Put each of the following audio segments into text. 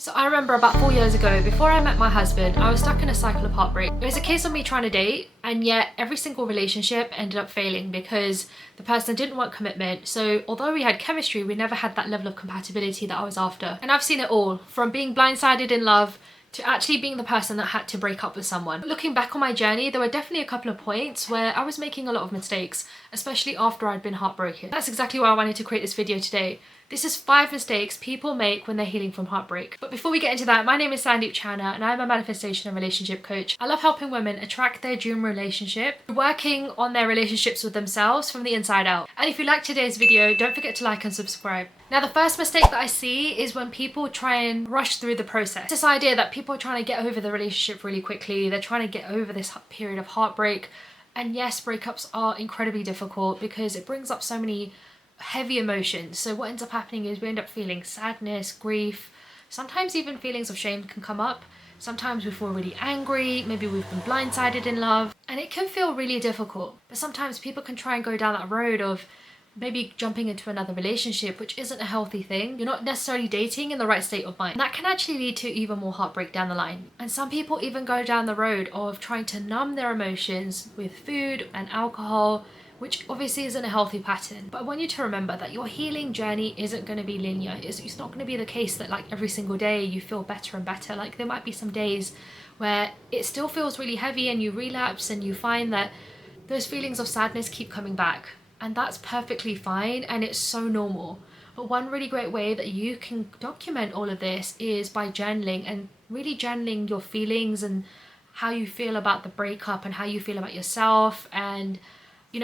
So I remember about 4 years ago, before I met my husband, I was stuck in a cycle of heartbreak. It was a case of me trying to date, and yet every single relationship ended up failing because the person didn't want commitment. So although we had chemistry, we never had that level of compatibility that I was after. And I've seen it all, from being blindsided in love to actually being the person that had to break up with someone. Looking back on my journey, there were definitely a couple of points where I was making a lot of mistakes, especially after I'd been heartbroken. That's exactly why I wanted to create this video today. This is 5 mistakes people make when they're healing from heartbreak. But before we get into that, my name is Sandeep Chana and I'm a manifestation and relationship coach. I love helping women attract their dream relationship, working on their relationships with themselves from the inside out. And if you like today's video, don't forget to like and subscribe. Now, the first mistake that I see is when people try and rush through the process. This idea that people are trying to get over the relationship really quickly, they're trying to get over this period of heartbreak. And yes, breakups are incredibly difficult because it brings up so many heavy emotions. So what ends up happening is we end up feeling sadness, grief, sometimes even feelings of shame can come up. Sometimes we feel really angry, maybe we've been blindsided in love, and it can feel really difficult. But sometimes people can try and go down that road of maybe jumping into another relationship, which isn't a healthy thing. You're not necessarily dating in the right state of mind. And that can actually lead to even more heartbreak down the line. And some people even go down the road of trying to numb their emotions with food and alcohol, which obviously isn't a healthy pattern. But I want you to remember that your healing journey isn't going to be linear. It's not going to be the case that like every single day you feel better and better. Like there might be some days where it still feels really heavy and you relapse and you find that those feelings of sadness keep coming back. And that's perfectly fine and it's so normal. But one really great way that you can document all of this is by journaling, and really journaling your feelings and how you feel about the breakup and how you feel about yourself, and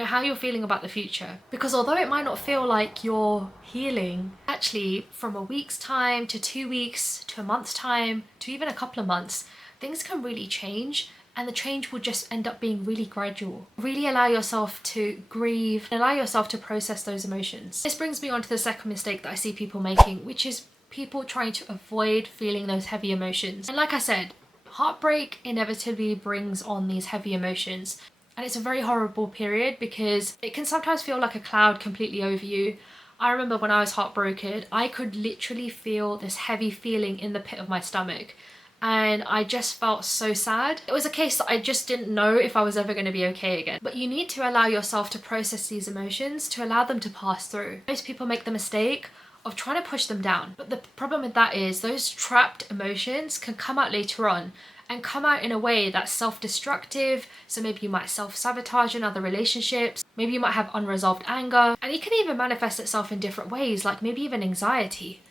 how you're feeling about the future. Because although it might not feel like you're healing, actually from a week's time to 2 weeks to a month's time to even a couple of months, things can really change, and the change will just end up being really gradual. Really allow yourself to grieve and allow yourself to process those emotions. This brings me on to the second mistake that I see people making, which is people trying to avoid feeling those heavy emotions. And like I said, heartbreak inevitably brings on these heavy emotions. And it's a very horrible period because it can sometimes feel like a cloud completely over you. I remember when I was heartbroken, I could literally feel this heavy feeling in the pit of my stomach. And I just felt so sad. It was a case that I just didn't know if I was ever going to be okay again. But you need to allow yourself to process these emotions, to allow them to pass through. Most people make the mistake of trying to push them down. But the problem with that is those trapped emotions can come out later on and come out in a way that's self-destructive. So maybe you might self-sabotage in other relationships. Maybe you might have unresolved anger. And it can even manifest itself in different ways, like maybe even anxiety.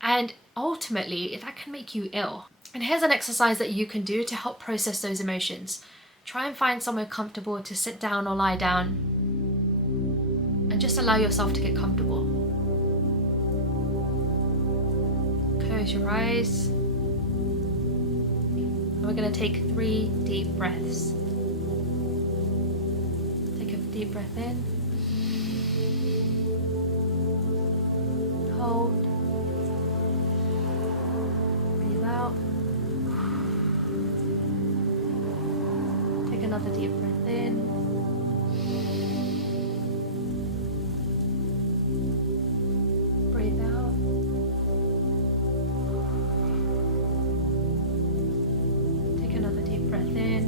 And ultimately, that can make you ill. And here's an exercise that you can do to help process those emotions. Try and find somewhere comfortable to sit down or lie down and just allow yourself to get comfortable. Close your eyes. And we're going to take 3 deep breaths. Take a deep breath in. Hold. Breathe out. Take another deep breath in. Breathe out. Take another deep breath in.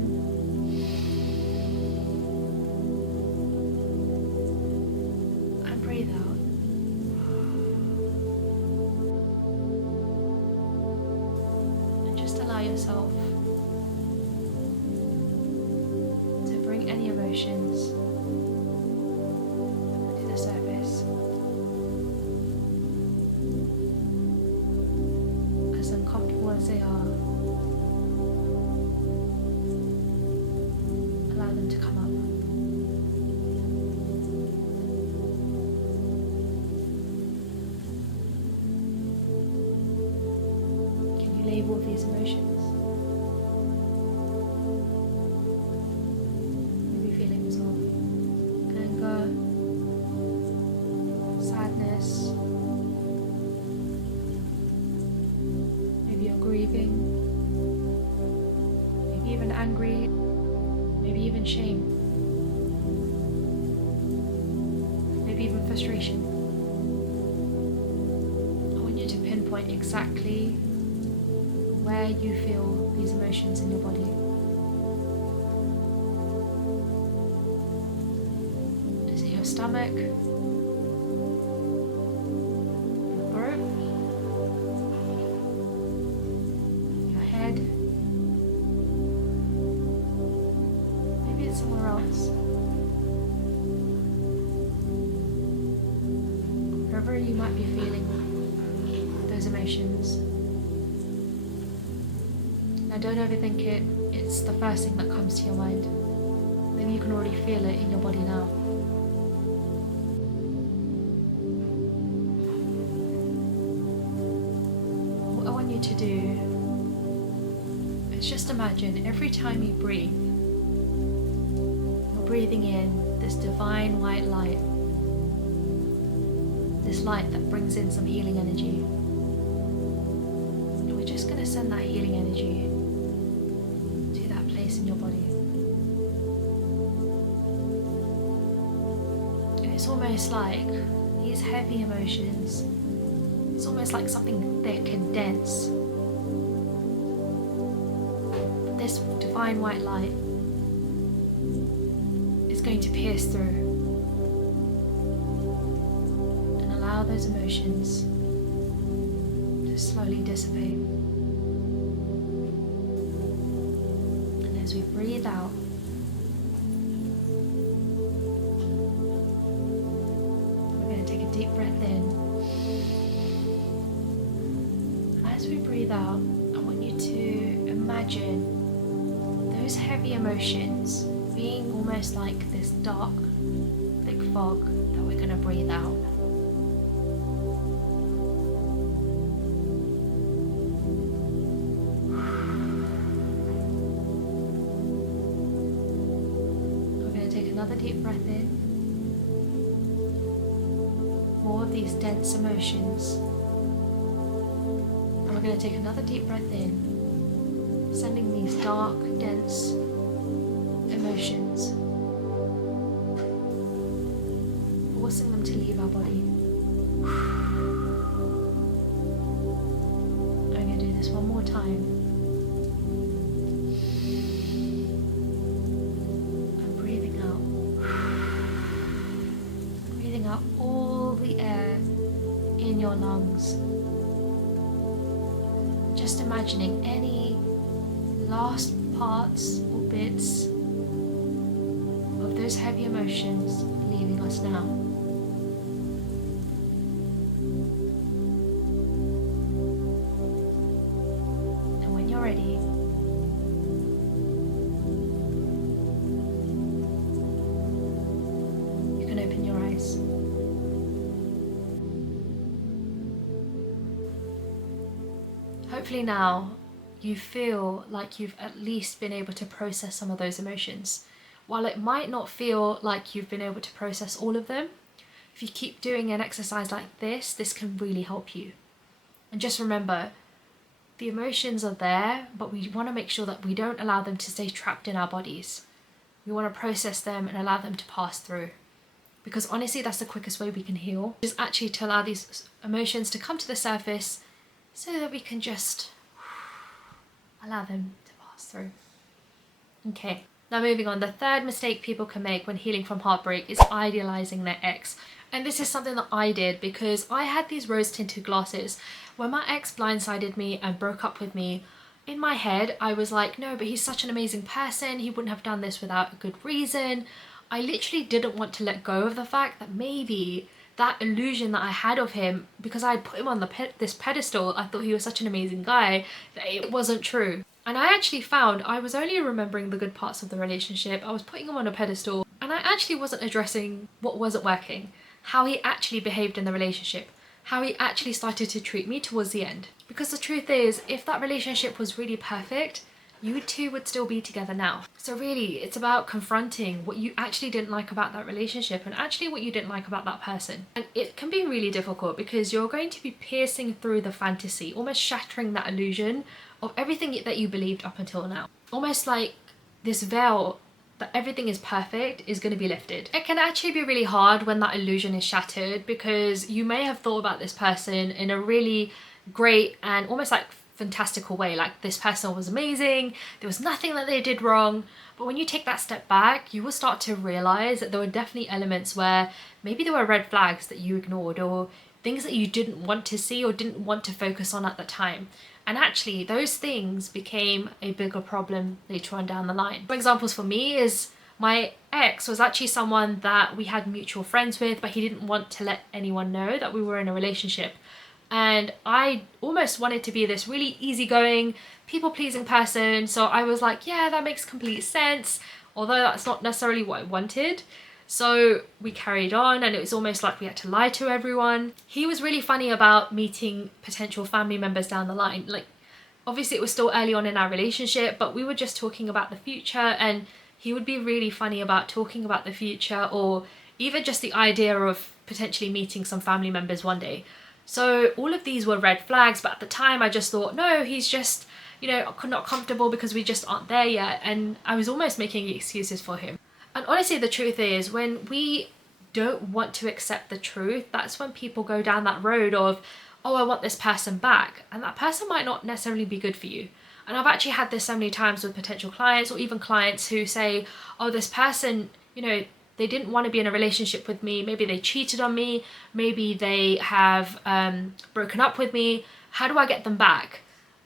And breathe out. And just allow yourself any emotions to the surface. As uncomfortable as they are, allow them to come up. Can you label these emotions? Grieving, maybe even angry, maybe even shame, maybe even frustration. I want you to pinpoint exactly where you feel these emotions in your body. Is it your stomach? Your throat? Your head? Maybe it's somewhere else. Wherever you might be feeling those emotions. Now don't overthink it, it's the first thing that comes to your mind. Maybe you can already feel it in your body now. What I want you to do is just imagine every time you breathe, you're breathing in this divine white light. This light that brings in some healing energy. And we're just going to send that healing energy to that place in your body. And it's almost like these heavy emotions, it's almost like something thick and dense. This divine white light is going to pierce through. Allow those emotions to slowly dissipate. And as we breathe out, we're going to take a deep breath in. And as we breathe out, I want you to imagine those heavy emotions being almost like this dark, thick fog that we're going to breathe out. Another deep breath in. More of these dense emotions. And we're going to take another deep breath in, sending these dark, dense emotions, forcing them to leave our body. I'm going to do this one more time. All the air in your lungs. Just imagining any last parts or bits of those heavy emotions leaving us now. And when you're ready, you can open your eyes. Hopefully now you feel like you've at least been able to process some of those emotions. While it might not feel like you've been able to process all of them, if you keep doing an exercise like this can really help you. And just remember, the emotions are there, but we want to make sure that we don't allow them to stay trapped in our bodies. We want to process them and allow them to pass through. Because honestly, that's the quickest way we can heal, is actually to allow these emotions to come to the surface so that we can just allow them to pass through. Okay, now moving on. The third mistake people can make when healing from heartbreak is idealizing their ex. And this is something that I did because I had these rose-tinted glasses. When my ex blindsided me and broke up with me, in my head I was like, no, but he's such an amazing person, he wouldn't have done this without a good reason. I literally didn't want to let go of the fact that maybe that illusion that I had of him, because I had put him on this pedestal, I thought he was such an amazing guy, that it wasn't true. And I actually found I was only remembering the good parts of the relationship. I was putting him on a pedestal and I actually wasn't addressing what wasn't working, how he actually behaved in the relationship, how he actually started to treat me towards the end. Because the truth is, if that relationship was really perfect, you two would still be together now. So really, it's about confronting what you actually didn't like about that relationship and actually what you didn't like about that person. And it can be really difficult because you're going to be piercing through the fantasy, almost shattering that illusion of everything that you believed up until now. Almost like this veil that everything is perfect is going to be lifted. It can actually be really hard when that illusion is shattered because you may have thought about this person in a really great and almost like fantastical way, like this person was amazing, there was nothing that they did wrong. But when you take that step back, you will start to realize that there were definitely elements where maybe there were red flags that you ignored, or things that you didn't want to see or didn't want to focus on at the time. And actually those things became a bigger problem later on down the line. For examples for me is my ex was actually someone that we had mutual friends with, but he didn't want to let anyone know that we were in a relationship. And I almost wanted to be this really easygoing, people-pleasing person. So I was like, yeah, that makes complete sense, although that's not necessarily what I wanted. So we carried on, and it was almost like we had to lie to everyone. He was really funny about meeting potential family members down the line. Like, obviously it was still early on in our relationship, but we were just talking about the future, and he would be really funny about talking about the future, or even just the idea of potentially meeting some family members one day. So all of these were red flags, but at the time I just thought, no, he's just, you know, not comfortable because we just aren't there yet. And I was almost making excuses for him. And honestly, the truth is, when we don't want to accept the truth, that's when people go down that road of, oh, I want this person back. And that person might not necessarily be good for you. And I've actually had this so many times with potential clients, or even clients who say, oh, this person, you know, they didn't want to be in a relationship with me. Maybe they cheated on me. Maybe they have broken up with me. How do I get them back?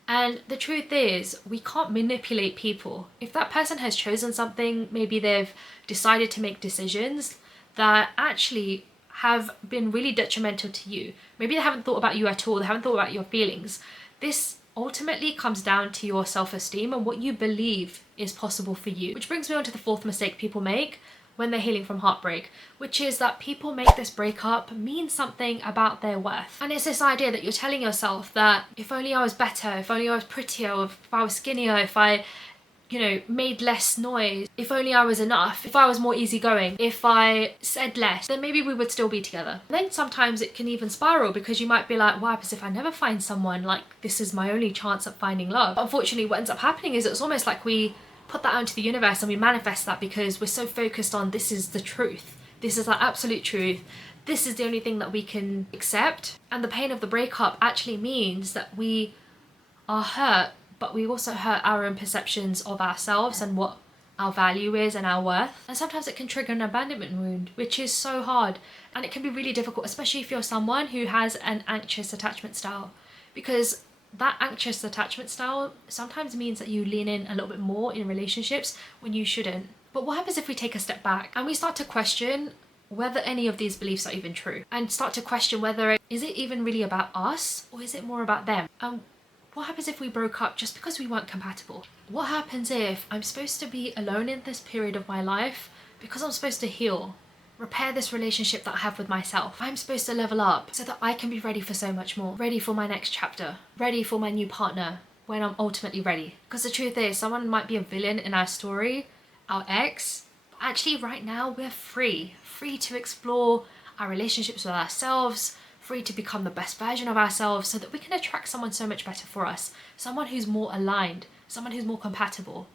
And the truth is, we can't manipulate people. If that person has chosen something, maybe they've decided to make decisions that actually have been really detrimental to you. Maybe they haven't thought about you at all. They haven't thought about your feelings. This ultimately comes down to your self-esteem and what you believe is possible for you. Which brings me on to the fourth mistake people make when they're healing from heartbreak, which is that people make this breakup mean something about their worth. And it's this idea that you're telling yourself that if only I was better, if only I was prettier, or if I was skinnier, if I, you know, made less noise, if only I was enough, if I was more easygoing, if I said less, then maybe we would still be together. And then sometimes it can even spiral, because you might be like, what happens if I never find someone? Like, this is my only chance at finding love. But unfortunately, what ends up happening is it's almost like we put that out into the universe and we manifest that because we're so focused on this is the truth. This is our absolute truth. This is the only thing that we can accept. And the pain of the breakup actually means that we are hurt, but we also hurt our own perceptions of ourselves and what our value is and our worth. And sometimes it can trigger an abandonment wound, which is so hard. And it can be really difficult, especially if you're someone who has an anxious attachment style, because that anxious attachment style sometimes means that you lean in a little bit more in relationships when you shouldn't. But what happens if we take a step back and we start to question whether any of these beliefs are even true, and start to question whether is it even really about us, or is it more about them? And what happens if we broke up just because we weren't compatible? What happens if I'm supposed to be alone in this period of my life because I'm supposed to heal, repair this relationship that I have with myself? I'm supposed to level up so that I can be ready for so much more, ready for my next chapter, ready for my new partner when I'm ultimately ready. Because the truth is, someone might be a villain in our story, our ex, but actually right now we're free to explore our relationships with ourselves, free to become the best version of ourselves, so that we can attract someone so much better for us, someone who's more aligned, someone who's more compatible,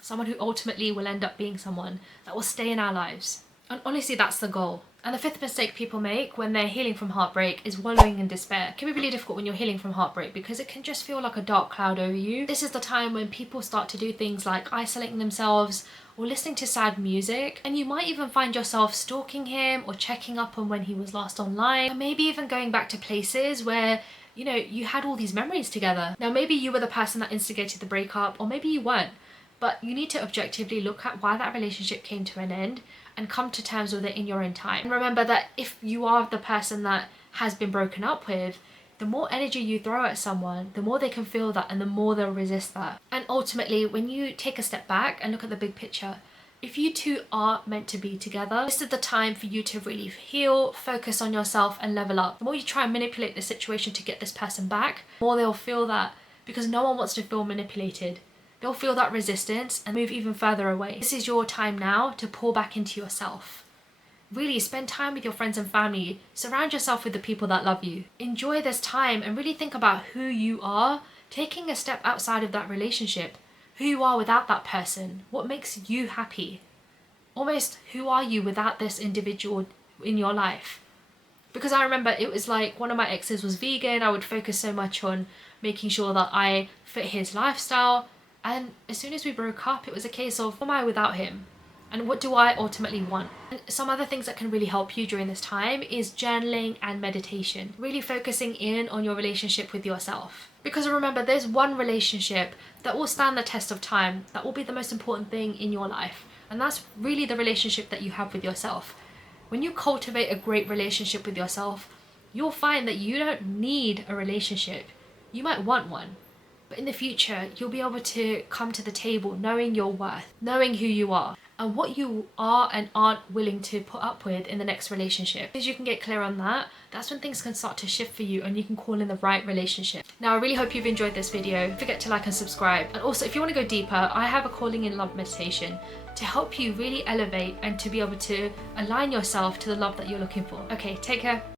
someone who ultimately will end up being someone that will stay in our lives. And honestly, that's the goal. And the fifth mistake people make when they're healing from heartbreak is wallowing in despair. It can be really difficult when you're healing from heartbreak because it can just feel like a dark cloud over you. This is the time when people start to do things like isolating themselves or listening to sad music, and you might even find yourself stalking him or checking up on when he was last online, and maybe even going back to places where, you know, you had all these memories together. Now maybe you were the person that instigated the breakup, or maybe you weren't, but you need to objectively look at why that relationship came to an end and come to terms with it in your own time. And remember that if you are the person that has been broken up with, the more energy you throw at someone, the more they can feel that and the more they'll resist that. And ultimately, when you take a step back and look at the big picture, if you two are meant to be together, this is the time for you to really heal, focus on yourself and level up. The more you try and manipulate the situation to get this person back, the more they'll feel that, because no one wants to feel manipulated. They'll feel that resistance and move even further away. This is your time now to pour back into yourself. Really spend time with your friends and family. Surround yourself with the people that love you. Enjoy this time and really think about who you are, taking a step outside of that relationship. Who you are without that person. What makes you happy? Almost, who are you without this individual in your life? Because I remember it was like one of my exes was vegan. I would focus so much on making sure that I fit his lifestyle. And as soon as we broke up, it was a case of, who am I without him? And what do I ultimately want? And some other things that can really help you during this time is journaling and meditation. Really focusing in on your relationship with yourself. Because remember, there's one relationship that will stand the test of time, that will be the most important thing in your life. And that's really the relationship that you have with yourself. When you cultivate a great relationship with yourself, you'll find that you don't need a relationship. You might want one, but in the future, you'll be able to come to the table knowing your worth, knowing who you are, and what you are and aren't willing to put up with in the next relationship. As you can get clear on that, that's when things can start to shift for you and you can call in the right relationship. Now, I really hope you've enjoyed this video. Don't forget to like and subscribe. And also, if you want to go deeper, I have a calling in love meditation to help you really elevate and to be able to align yourself to the love that you're looking for. Okay, take care.